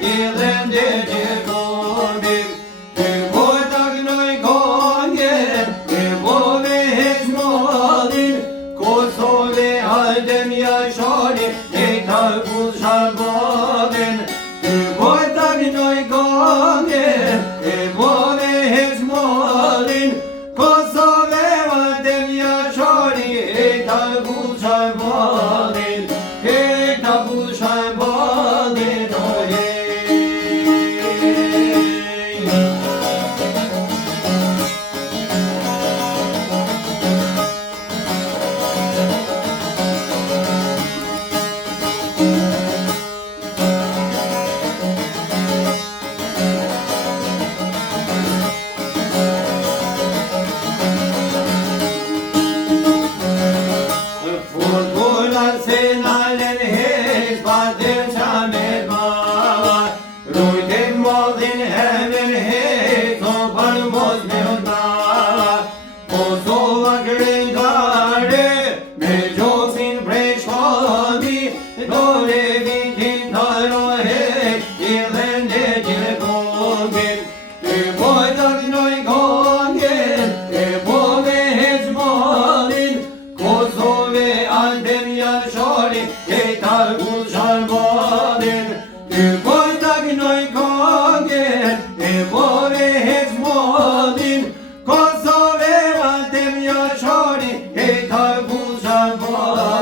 i dhende që kombim. Ty vojta kënoj kongen, e bove heq modin, Kosove haldem jashari, e talkull shabodin. Ty vojta kënoj kongen, e bove heq modin, Kosove haldem jashari, e talkull shabodin. E talkull shabodin, se nalen heq patim qamet mava, rujtim modhin hemen heq, so për mos me hotava. Kosova kërëndare, me gjoksin prej shkodi, dole vitin të rohet, i dhende që kombim. Ty vojta kënoj kongen, e bove heq modin, Kosove haldem jashari, e talkull shabodin. Ty vojta kënoj kongen, e bove heq modin, Kosove haldem jashari, e talkull shabodin.